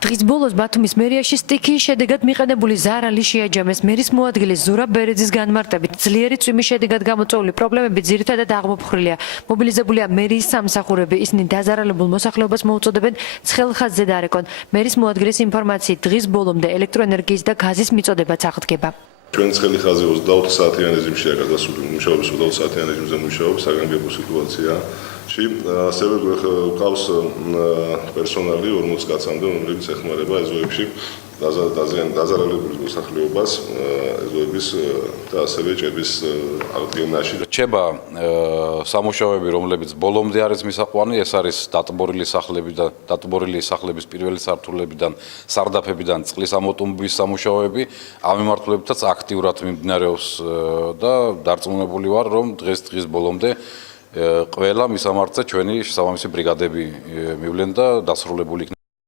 დღის ბოლოს ბათუმის მერიაში სტიქიის შედეგად მიყენებული ზარალი შეაჯამეს. მერის მოადგილის ზურაბ ბერეძის განმარტებით ძლიერი წვიმის შედეგად გამოწვეული პრობლემები ძირითადად აღმოფხრილია. მობილიზებულია მერიის სამსახურები. ისინი დაზარალებულ მოსახლეობას მოუწოდებენ ცხელ ხაზზე დარეკონ. მერის მოადგილის ინფორმაციით დღის ბოლომდე ელექტროენერგიის და გაზის მიწოდებაც აღდგება. ჩვენი ცხელი ხაზი 24 საათიან რეჟიმშია გადასული, მუშაობს 24 საათიან რეჟიმზე მუშაობს, საგანგებო სიტუაცია. ასევე გვყავს პერსონალი 40 კაცამდე, რომლებიც ეხმარება ეზოებში დაზარალებული მოსახლეობას ეზოების და ასევე ჭების აღდგენაში. რჩება სამუშაოები, რომლებიც ბოლომდე არის მისაყვანი, ეს არის დატბორილი სახლების პირველი სართულებიდან, სარდაფებიდან წყლის ამოტუმბვის სამუშაოები. ამ მიმართულებითაც აქტიურად მიმდინარეობს და დარწმუნებული ვარ, რომ დღის ბოლომდე ყველა მისამართზე ჩვენი შესაბამისი ბრიგადები მივლენ და დასრულებული იქნება.